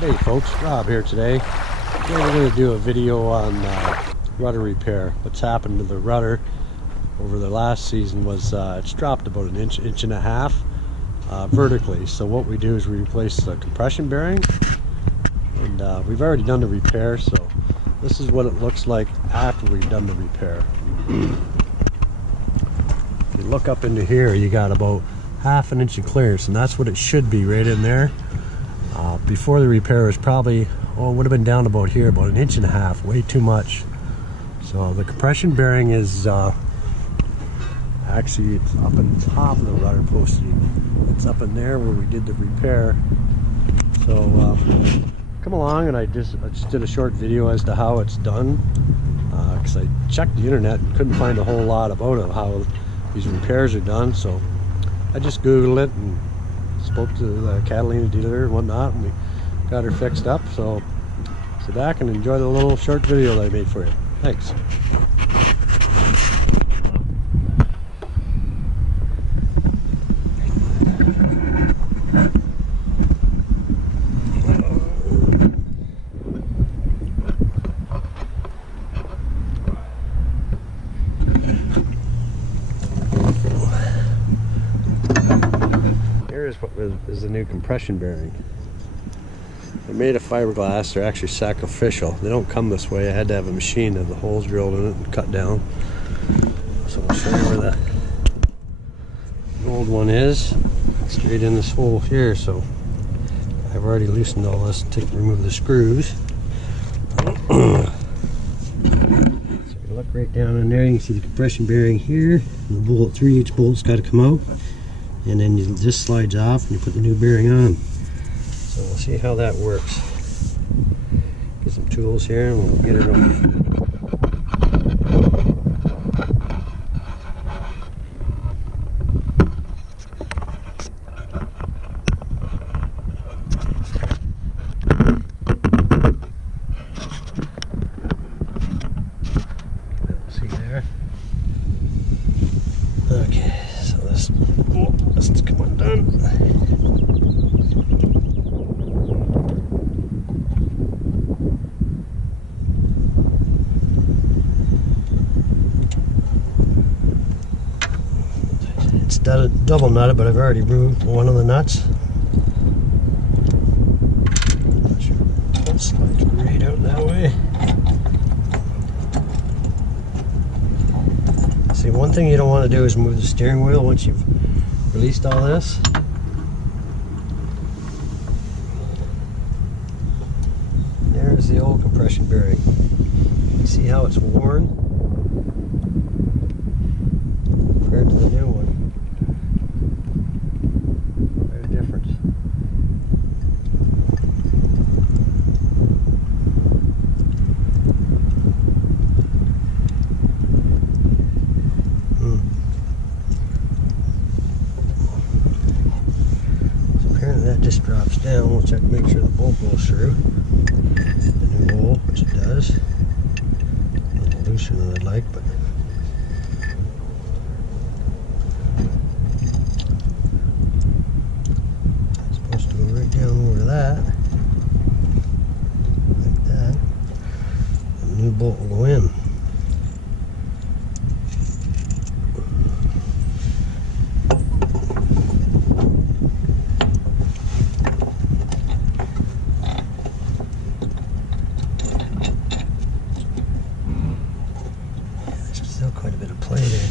Hey folks, Rob here today. Today we're going to do a video on rudder repair. What's happened to the rudder over the last season was it's dropped about an inch and a half vertically. So what we do is we replace the compression bearing, and we've already done the repair, so this is what it looks like after we've done the repair. If you look up into here, you got about half an inch of clearance, and that's what it should be, right in there. Before the repair was probably, oh, it would have been down about here, about an inch and a half, way too much. So the compression bearing is actually, it's up on top of the rudder post. It's up in there where we did the repair. So come along, and I just did a short video as to how it's done, because I checked the internet and couldn't find a whole lot about it, how these repairs are done. So I just Googled it and spoke to the Catalina dealer and whatnot, and we got her fixed up. So sit back and enjoy the little short video that I made for you. Thanks. Here's what is the new compression bearing. They're made of fiberglass. They're actually sacrificial. They don't come this way. I had to have a machine that had the holes drilled in it and cut down. So I'll show you where the old one is. Straight in this hole here. So I've already loosened all this to remove the screws. So you look right down in there, you can see the compression bearing here. The bolt, 3/8 bolt's got to come out. And then it just slides off and you put the new bearing on. So we'll see how that works. Get some tools here and we'll get it on. See there? Okay, so this is come undone. It's double nutted, but I've already removed one of the nuts. Not sure it slides right out that way. See, one thing you don't want to do is move the steering wheel once you've released all this. There's the old compression bearing. You see how it's worn compared to the new one. Quite a difference. That just drops down. We'll check, make sure the bolt goes through the new hole, which it does. A little looser than I'd like, but it's supposed to go right down over that, like that. And the new bolt will go in. Still quite a bit of play there.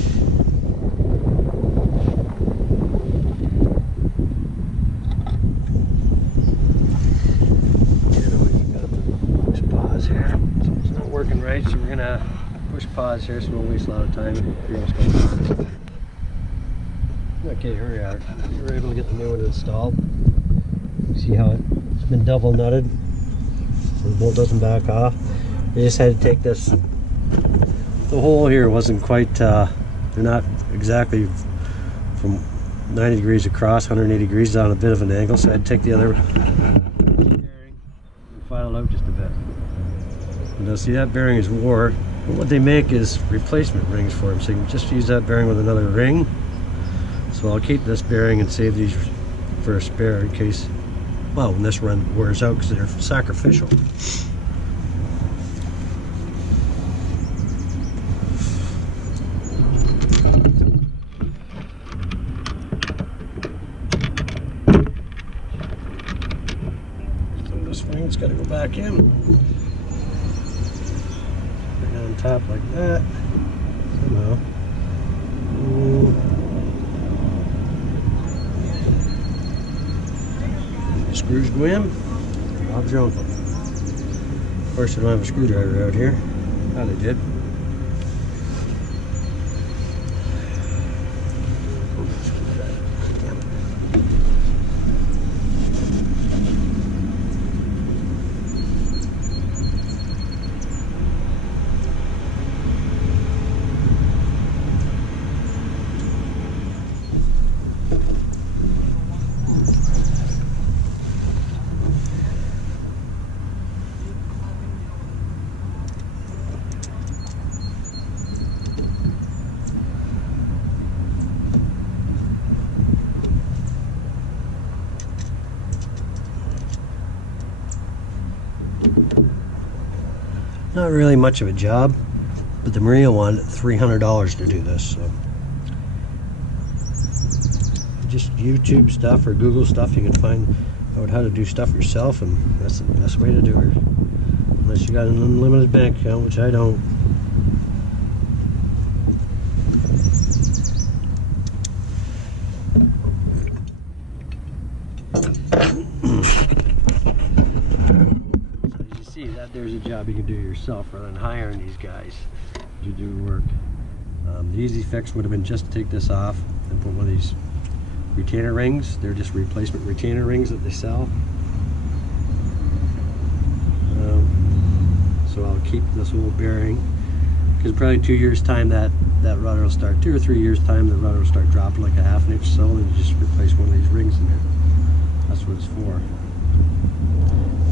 We've got to push pause here. So it's not working right, so we're going to push pause here so we won't waste a lot of time. Okay, here we are. We were able to get the new one installed. You see how it's been double nutted so the bolt doesn't back off. We just had to take this. The hole here wasn't quite, they're not exactly from 90 degrees across, 180 degrees on a bit of an angle, so I had to take the other bearing and file out just a bit. And now see, that bearing is wore, but what they make is replacement rings for them, so you can just use that bearing with another ring. So I'll keep this bearing and save these for a spare in case Well, when this run wears out because they're sacrificial. So this wing's got to go back in. Bring it on top like that. Somehow. Screws go in. Bob's your uncle. Of course, I don't have a screwdriver out here. Thought I did. Not really much of a job, but the Marina wanted $300 to do this, so just YouTube stuff or Google stuff, you can find out how to do stuff yourself, and that's the best way to do it, unless you got an unlimited bank account, which I don't. There's a job you can do yourself rather than hiring these guys to do work. The easy fix would have been just to take this off and put one of these retainer rings. They're just replacement retainer rings that they sell. So I'll keep this old bearing, because probably 2 years time that rudder will start, 2 or 3 years time the rudder will start dropping like a ½ inch, so and you just replace one of these rings in there. That's what it's for.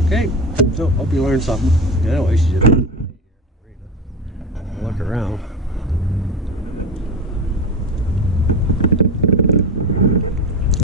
Okay, so hope you learned something. Anyways, you did.